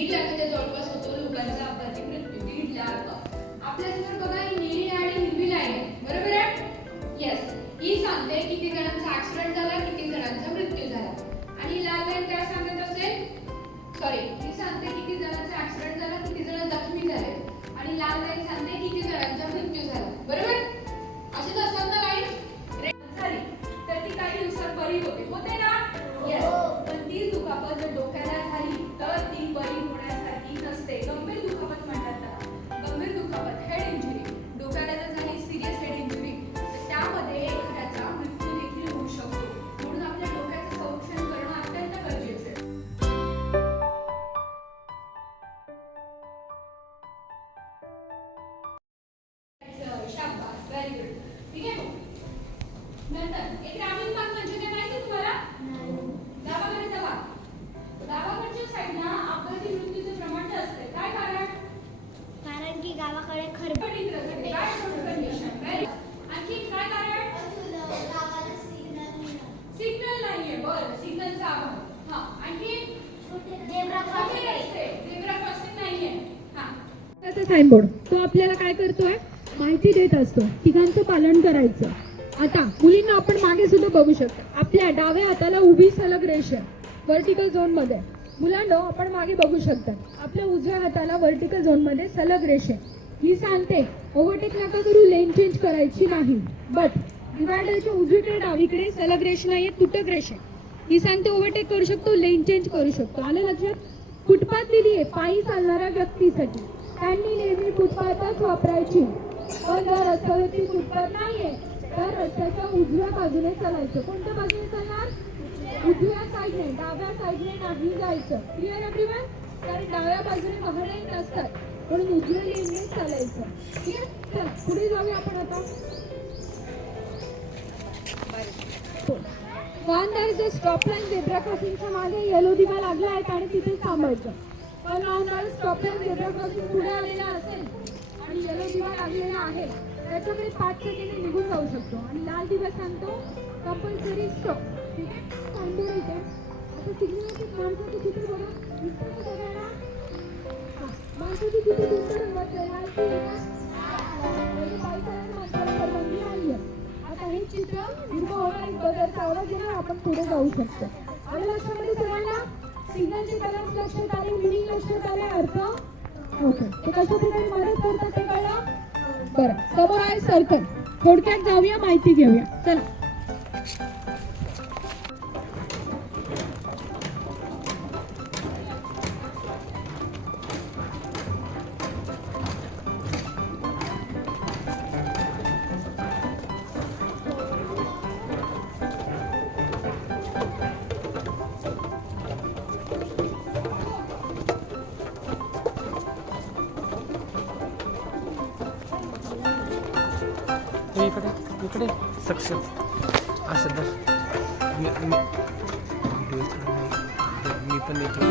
1.5 लाखाच्या जवळपास होतो लोकांचा अपघाती मृत्यू. 1.5 लाख. आपल्यासमोर बघा ही निळी आणि हिरवी लाईन आहे, बरोबर आहे? येस. ही सांगते किती जणांचा ऍक्सिडेंट झाला, किती जणांचा मृत्यू झाला. आणि लाल लाईन काय सांगत असेल? सॉरी, ही सांगते किती जणांचा ऍक्सिडेंट झाला, किती जण जखमी झाले. आणि लाल लाईन सांगते किती जणांचा मृत्यू झाला, बरोबर? असेच असतात ना लाईन झाली तर ती काही दिवसात बरी होते ना? येस. पण ती दुखापत जर डोक्याला झाली तर ती बरी होण्यासारखी नसते. गंभीर दुखापत म्हणतात त्याला. गंभीर दुखापत, हेड इंजुरी, डोक्याला जर झाली सिरियस हेड इंजुरी तर त्यामध्ये एखाद्याचा मृत्यू देखील होऊ शकतो. म्हणून आपल्या डोक्याचं संरक्षण करणं अत्यंत गरजेचं आहे. शाबास, व्हेरी गुड. ठीक आहे. नंतर एक ग्रामीण भाग म्हणजे काय माहिती तुम्हाला? गावाकडे जावा. गावाकडच्या साईडला अपघाती मृत्यूचं प्रमाण जास्त आहे. काय कारण? कारण की गावाकडे खरबडीत रस्ते, बॅड रोड कंडिशन. आणखी काय कारण? सिग्नल नाहीये. बरं, सिग्नलचा अभाव. हा, आणखी झेब्रा क्रॉसिंग नाहीये. हा, त्याचा साइनबोर्ड तो आपल्याला काय करतोय? माहिती देत असतो. तिघांचं पालन करायचं. आता मुलींना आपण मागे सुद्धा बघू शकतो. आपल्या डाव्या हाताला उभी सलग रेषा व्हर्टिकल झोन मध्ये. मुलांना आपण मागे बघू शकता. आपल्या उजव्या हाताला व्हर्टिकल झोन मध्ये सलग रेषा. ही सांगते ओव्हरटेक नका करू, लेन चेंज करायची नाही. बट डिवायडरच्या उजवीकडे डावीकडे सलग रेषा नाहीये, तुटक रेषा. ही सांगते ओव्हरटेक करू शकतो, लेन चेंज करू शकतो. आलं लक्षात? फुटपाथ दिली आहे पायी चालणाऱ्या व्यक्तीसाठी. त्यांनी नेहमी फुटपाथच वापरायची. पण जर रस्त्यावरती फुटपाथ नाहीये तर रस्त्याच्या उजव्या बाजूने चालायचं. कोणत्या बाजूने चालणार? उजव्या साईडने, डाव्या साईडने नाही जायचं. Clear everyone? कारण डाव्या बाजूने वाहनही नसतात, म्हणून उजव्या लेनने चालायचं. क्लिअर? चल पुढे जाऊया आपण आता. वाहनदाराच्या स्टॉप लाईन झेब्रा क्रॉसिंगच्या मागे येलो दिवा लागला आहे आणि तिथे थांबायचं. पण वाहनदार स्टॉप लाईन झेब्रा क्रॉसिंग पुढे आलेला असेल आणि येलो दिवा लागलेला आहे त्याच्याकडे 5 सेकंद निघून जाऊ शकतो. आणि लाल दिवा सांगतो कंपल्सरी स्टॉप. ठीक आहे? साइनबोर्ड इथे. आता सिग्नलचे माणसाचे चित्र बघा. दिसतं का बघायला? माणसाची चित्र कोणत्या रंगाचं आहे? माहिती आहे का? म्हणजे बाईक माणसाला परवानगी नाहीये. आता हे चित्र हिरवं होणार, बदलचा आवाज येणार, आपण पुढे जाऊ शकतो. आणि लक्षामध्ये सगळ्यांना सिग्नलचे कलर्स लक्षात आले, मिनिंग लक्षात आले, अर्थ ओके. ते कशा प्रकारे मदत करतात ते कळलं? बरं, समोर आहे सर्कल. थोडक्यात जाऊया, माहिती घेऊया. चला. इकडे सक्षम असं तर मी पण येतो.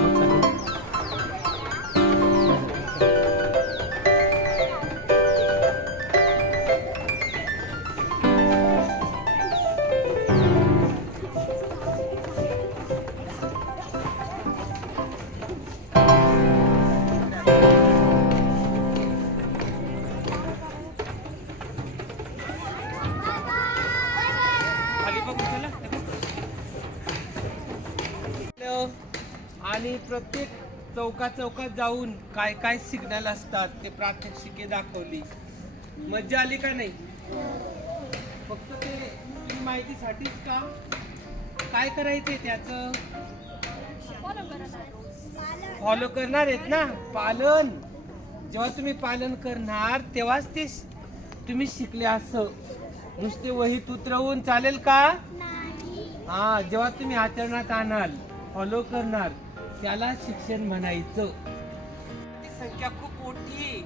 आणि प्रत्येक चौकात जाऊन काय काय सिग्नल असतात ते प्रात्यक्षिके दाखवली. मज्जा आली का नाही? फक्त ते तुम्ही माहितीसाठीच का? काय करायचंय त्याचं? फॉलो करणार आहेत ना? पालन. जेव्हा तुम्ही पालन करणार तेव्हाच ते तुम्ही शिकले. असं नुसते वहीत उतरवून चालेल का? हा, जेव्हा तुम्ही आचरणात आणाल, फॉलो करणार, त्याला शिक्षण म्हणायचं. ती संख्या खूप मोठी,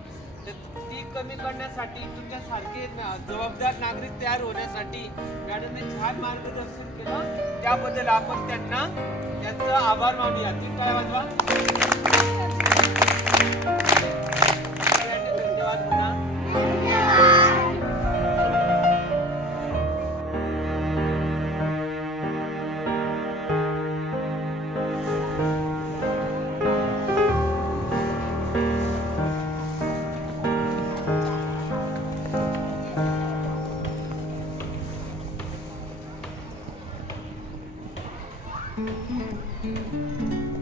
तर ती कमी करण्यासाठी तुमच्यासारखे जबाबदार नागरिक तयार होण्यासाठी मॅडमने छान मार्गदर्शन केलं. त्याबद्दल आपण त्यांचा आभार मानूया. ती काय वाजवा. धन्यवाद म्हणा. नाही